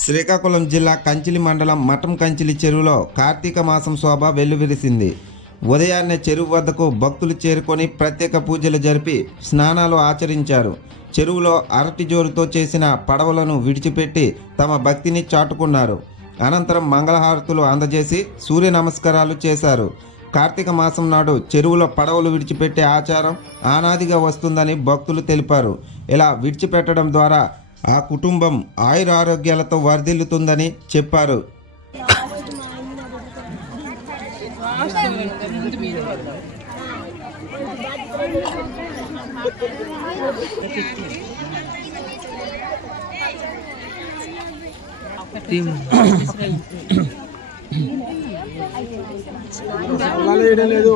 శ్రీకాకుళం జిల్లా కంచిలి మండలం మఠం కంచిలి చెరువులో కార్తీక మాసం శోభ వెల్లువిరిసింది. ఉదయాన్నే చెరువు వద్దకు భక్తులు చేరుకొని ప్రత్యేక పూజలు జరిపి స్నానాలు ఆచరించారు. చెరువులో అరటి జోరుతో చేసిన పడవలను విడిచిపెట్టి తమ భక్తిని చాటుకున్నారు. అనంతరం మంగళహారతులు అందజేసి సూర్య నమస్కారాలు చేశారు. కార్తీక మాసం నాడు చెరువులో పడవలు విడిచిపెట్టే ఆచారం ఆనాదిగా వస్తుందని భక్తులు తెలిపారు. ఇలా విడిచిపెట్టడం ద్వారా ఆ కుటుంబం ఆయురారోగ్యాలతో వర్ధిల్లుతుందని చెప్పారు. లేదు